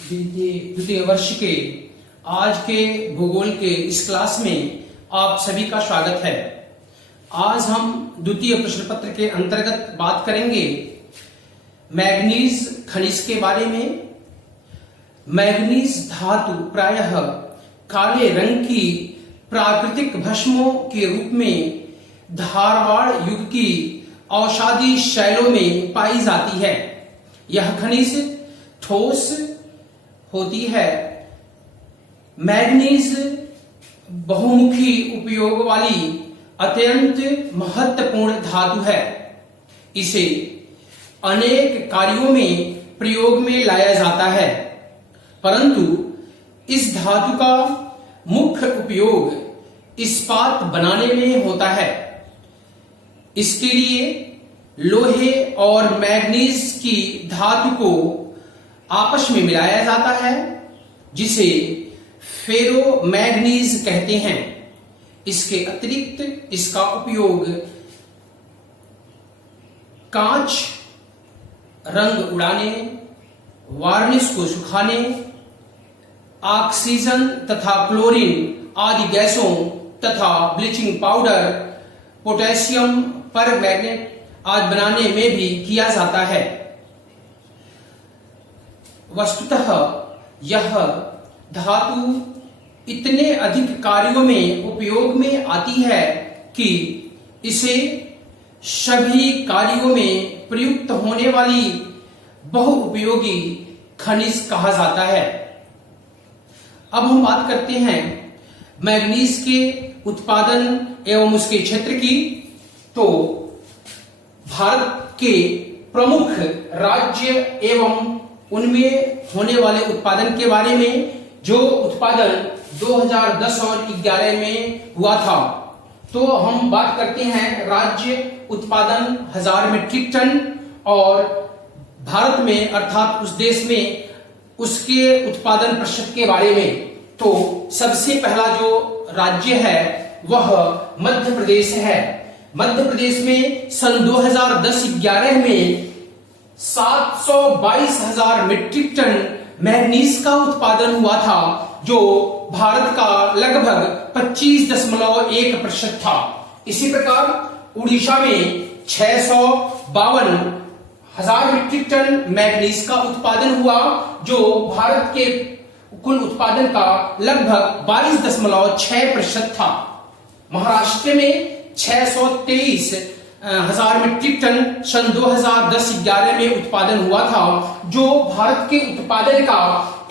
द्वितीय वर्ष के आज के भूगोल के इस क्लास में आप सभी का स्वागत है। आज हम द्वितीय प्रश्न पत्र के अंतर्गत बात करेंगे मैग्नीज खनिज के बारे में। मैग्नीज धातु प्रायः काले रंग की प्राकृतिक भस्मों के रूप में धारवाड़ युग की औषधि शैलों में पाई जाती है। यह खनिज ठोस होती है। मैग्नीज बहुमुखी उपयोग वाली अत्यंत महत्वपूर्ण धातु है। इसे अनेक कार्यों में प्रयोग में लाया जाता है, परंतु इस धातु का मुख्य उपयोग इस्पात बनाने में होता है। इसके लिए लोहे और मैग्नीज की धातु को आपस में मिलाया जाता है, जिसे फेरो मैग्नीज कहते हैं। इसके अतिरिक्त इसका उपयोग कांच रंग उड़ाने, वार्निश को सुखाने, ऑक्सीजन तथा क्लोरीन आदि गैसों तथा ब्लीचिंग पाउडर, पोटेशियम परमैंगनेट आदि बनाने में भी किया जाता है। वस्तुतः यह धातु इतने अधिक कार्यों में उपयोग में आती है कि इसे सभी कार्यों में प्रयुक्त होने वाली बहुउपयोगी खनिज कहा जाता है। अब हम बात करते हैं मैग्नीज के उत्पादन एवं उसके क्षेत्र की। तो भारत के प्रमुख राज्य एवं उनमें होने वाले उत्पादन के बारे में, जो उत्पादन 2010 और 11 में हुआ था, तो हम बात करते हैं राज्य उत्पादन 1000 मीट्रिक टन और भारत में अर्थात उस देश में उसके उत्पादन प्रतिशत के बारे में। तो सबसे पहला जो राज्य है वह मध्य प्रदेश है। मध्य प्रदेश में सन 2010-11 में 722,000 मीट्रिक टन मैग्नीज का उत्पादन हुआ था, जो भारत का लगभग 25.1% था। इसी प्रकार उड़ीसा में 652,000 मीट्रिक टन मैग्नीज का उत्पादन हुआ, जो भारत के कुल उत्पादन का लगभग 22.6% था। महाराष्ट्र में 623,000 मीट्रिक टन सन 2010-11 में उत्पादन हुआ था, जो भारत के उत्पादन का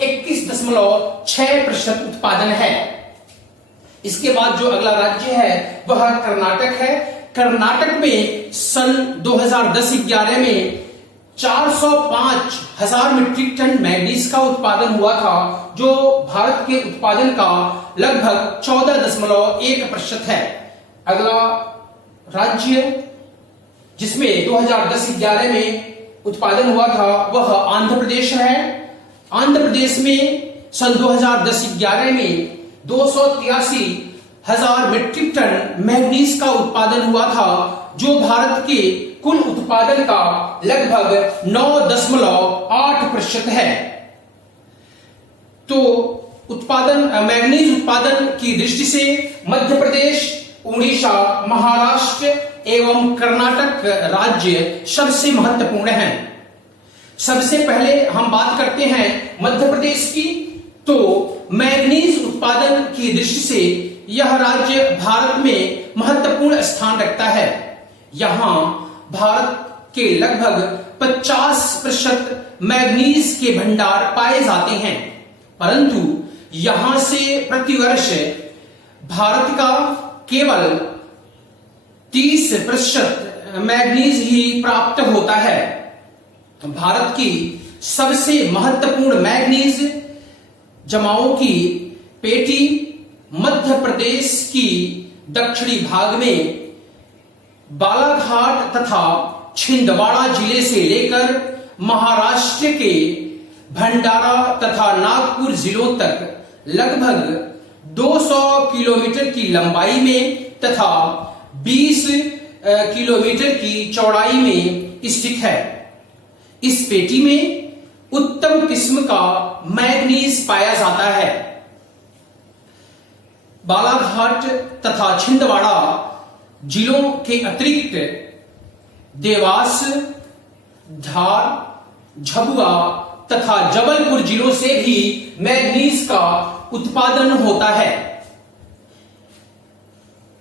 21.6% उत्पादन है। इसके बाद जो अगला राज्य है वह कर्नाटक है। कर्नाटक में सन 2010-11 में 405,000 मीट्रिक टन मैग्नीज का उत्पादन हुआ था, जो भारत के उत्पादन का लगभग 14.1% है। अगला राज्य जिसमें 2010-11 में उत्पादन हुआ था वह आंध्र प्रदेश है। आंध्र प्रदेश में सन 2010-11 में 283,000 मीट्रिक टन मैग्नीज का उत्पादन हुआ था, जो भारत के कुल उत्पादन का लगभग 9.8% है। तो मैग्नीज उत्पादन की दृष्टि से मध्य प्रदेश, उड़ीसा, महाराष्ट्र एवं कर्नाटक राज्य सबसे महत्वपूर्ण हैं। सबसे पहले हम बात करते हैं मध्य प्रदेश की। तो मैग्नीज उत्पादन की दृष्टि से यह राज्य भारत में महत्वपूर्ण स्थान रखता है। यहां भारत के लगभग 50% मैग्नीज के भंडार पाए जाते हैं, परंतु यहां से प्रतिवर्ष भारत का केवल 30% मैग्नीज ही प्राप्त होता है। भारत की सबसे महत्वपूर्ण मैग्नीज जमाओं की पेटी मध्य प्रदेश की दक्षिणी भाग में बालाघाट तथा छिंदवाड़ा जिले से लेकर महाराष्ट्र के भंडारा तथा नागपुर जिलों तक लगभग 200 किलोमीटर की लंबाई में तथा 20 किलोमीटर की चौड़ाई में स्थित है। इस पेटी में उत्तम किस्म का मैग्नीज पाया जाता है। बालाघाट तथा छिंदवाड़ा जिलों के अतिरिक्त देवास, धार, झाबुआ तथा जबलपुर जिलों से भी मैग्नीज का उत्पादन होता है।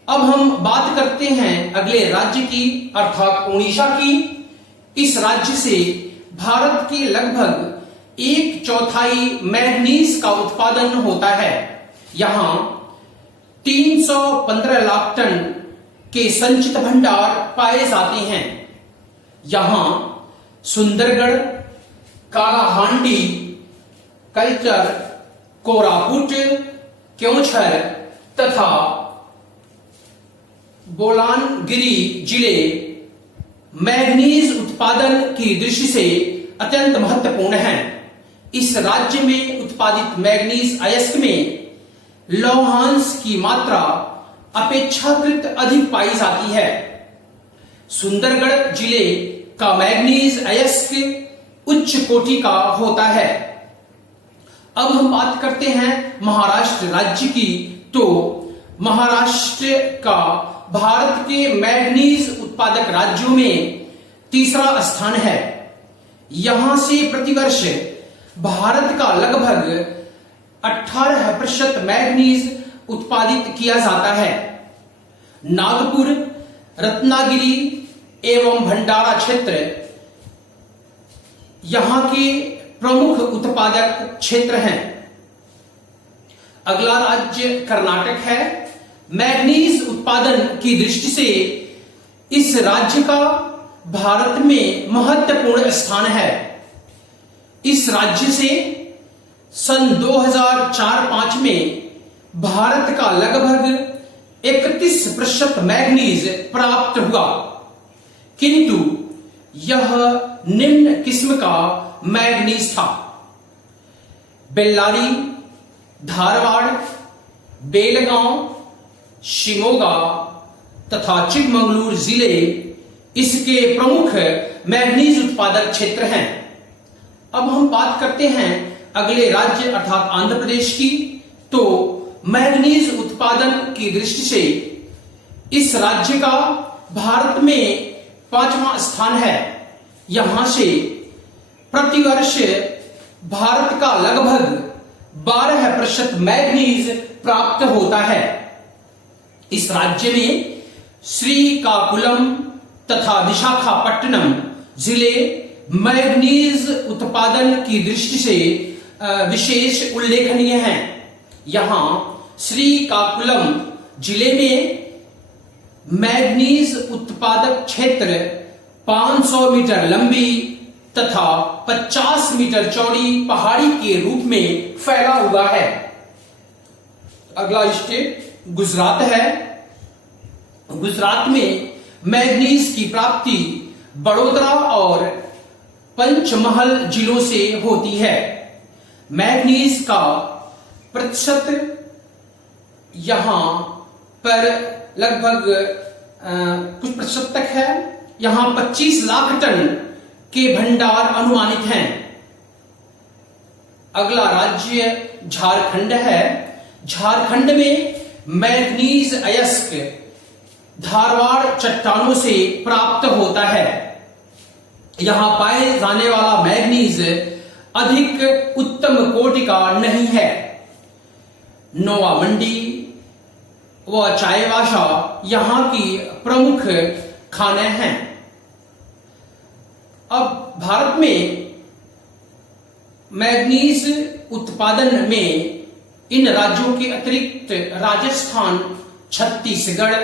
अब हम बात करते हैं अगले राज्य की अर्थात उड़ीसा की। इस राज्य से भारत के लगभग 1/4 मैग्नीज का उत्पादन होता है। यहां 315 लाख टन के संचित भंडार पाए जाते हैं। यहां सुंदरगढ़, कालाहांडी, कल्चर, कोरापुट, क्योंझर तथा बोलानगिरी जिले मैग्नीज उत्पादन की दृष्टि से अत्यंत महत्वपूर्ण हैं। इस राज्य में उत्पादित मैग्नीज अयस्क में लौहांश की मात्रा अपेक्षाकृत अधिक पाई जाती है। सुंदरगढ़ जिले का मैग्नीज अयस्क उच्च कोटि का होता है। अब हम बात करते हैं महाराष्ट्र राज्य की। तो महाराष्ट्र का भारत के मैग्नीज उत्पादक राज्यों में तीसरा स्थान है। यहां से प्रतिवर्ष भारत का लगभग 18% मैग्नीज उत्पादित किया जाता है। नागपुर, रत्नागिरी एवं भंडारा क्षेत्र यहां के प्रमुख उत्पादक क्षेत्र हैं। अगला राज्य कर्नाटक है। मैग्नीज उत्पादन की दृष्टि से इस राज्य का भारत में महत्वपूर्ण स्थान है। इस राज्य से सन 2004-05 में भारत का लगभग 31% मैग्नीज प्राप्त हुआ, किंतु यह निम्न किस्म का मैग्नीज था। बेल्लारी, धारवाड़, बेलगांव, शिमोगा तथा चिकमंगलूर जिले इसके प्रमुख मैग्नीज उत्पादक क्षेत्र हैं। अब हम बात करते हैं अगले राज्य अर्थात आंध्र प्रदेश की। तो मैग्नीज उत्पादन की दृष्टि से इस राज्य का भारत में 5वां स्थान है। यहां से प्रतिवर्ष भारत का लगभग 12% मैग्नीज प्राप्त होता है। इस राज्य में श्रीकाकुलम तथा विशाखापट्टनम जिले मैग्नीज उत्पादन की दृष्टि से विशेष उल्लेखनीय हैं। यहां श्रीकाकुलम जिले में मैग्नीज उत्पादक क्षेत्र 500 मीटर लंबी तथा 50 मीटर चौड़ी पहाड़ी के रूप में फैला हुआ है। अगला स्टेट गुजरात है। गुजरात में मैग्नीज की प्राप्ति बड़ोदरा और पंचमहल जिलों से होती है। मैग्नीज का प्रतिशत यहां पर लगभग कुछ प्रतिशत तक है। यहां 25 लाख टन के भंडार अनुमानित हैं। अगला राज्य झारखंड है। झारखंड में मैग्नीज अयस्क धारवाड़ चट्टानों से प्राप्त होता है। यहां पाए जाने वाला मैग्नीज अधिक उत्तम कोटि का नहीं है। नोवा मंडी व चाईबासा यहां की प्रमुख खाने हैं। अब भारत में मैग्नीज उत्पादन में इन राज्यों के अतिरिक्त राजस्थान, छत्तीसगढ़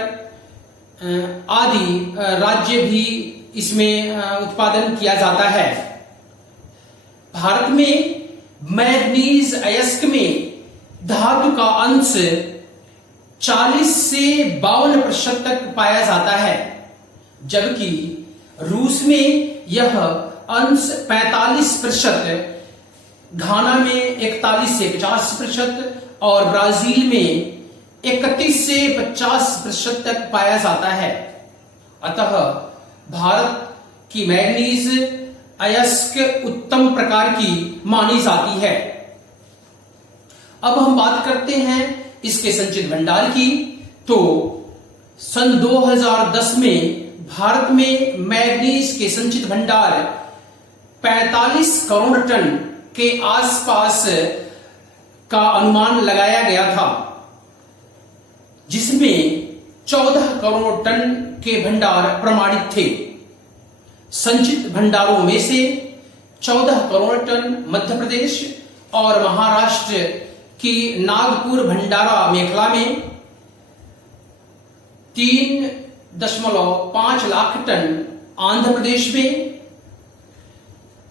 आदि राज्य भी इसमें उत्पादन किया जाता है। भारत में मैग्नीज अयस्क में धातु का अंश 40 से 52% तक पाया जाता है, जबकि रूस में यह अंश 45%, घाना में 41 से 50% और ब्राजील में 31 से 50% तक पाया जाता है। अतः भारत की मैग्नीज अयस्क उत्तम प्रकार की मानी जाती है। अब हम बात करते हैं इसके संचित भंडार की। तो सन 2010 में भारत में मैग्नीज के संचित भंडार 45 करोड़ टन के आसपास का अनुमान लगाया गया था, जिसमें 14 करोड़ टन के भंडार प्रमाणित थे। संचित भंडारों में से 14 करोड़ टन मध्य प्रदेश और महाराष्ट्र की नागपुर भंडारा मेखला में, 3.5 लाख टन आंध्र प्रदेश में,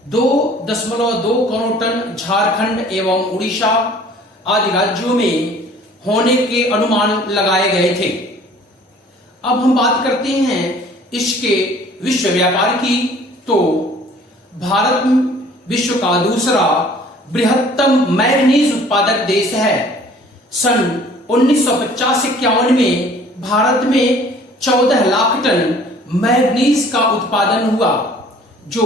2.2 करोड़ टन झारखंड एवं उड़ीसा आदि राज्यों में होने के अनुमान लगाए गए थे। अब हम बात करते हैं इसके विश्व व्यापार की। तो भारत विश्व का दूसरा बृहत्तम मैग्नीज उत्पादक देश है। सन 1950-51 में भारत में 14 लाख टन मैग्नीज का उत्पादन हुआ, जो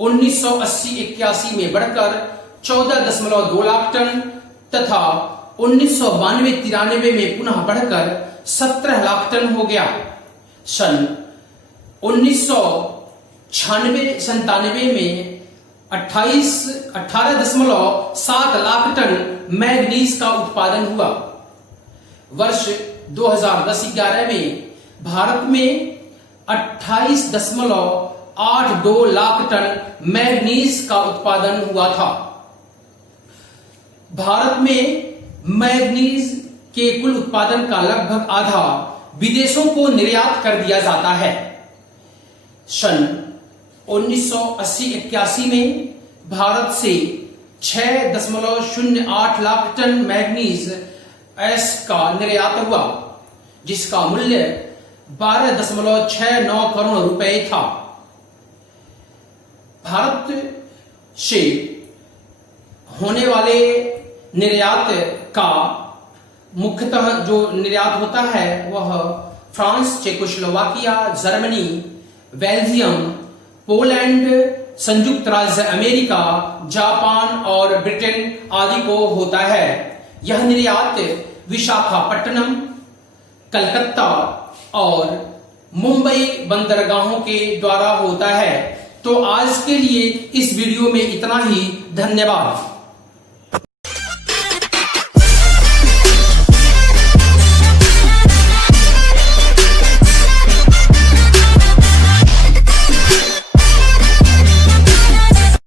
1980-81 में बढ़कर 14.2 लाख टन तथा 1992-93 में पुनः बढ़कर 17 लाख टन हो गया। सन 1996-97 में 18.7 लाख टन मैग्नीज का उत्पादन हुआ। वर्ष 2010-11 में भारत में 28.82 लाख टन मैग्नीज का उत्पादन हुआ था। भारत में मैग्नीज के कुल उत्पादन का लगभग आधा विदेशों को निर्यात कर दिया जाता है। सन 1980-81 में भारत से 6.08 लाख टन मैग्नीज एस का निर्यात हुआ, जिसका मूल्य 12.69 करोड़ रुपए था। भारत से होने वाले निर्यात का मुख्यतः जो निर्यात होता है वह France, Czechoslovakia, Germany, Belgium, Poland, संयुक्त राज्य अमेरिका, जापान और ब्रिटेन आदि को होता है। यह निर्यात विशाखापट्टनम, कलकत्ता और मुंबई बंदरगाहों के द्वारा होता है। तो आज के लिए इस वीडियो में इतना ही। धन्यवाद।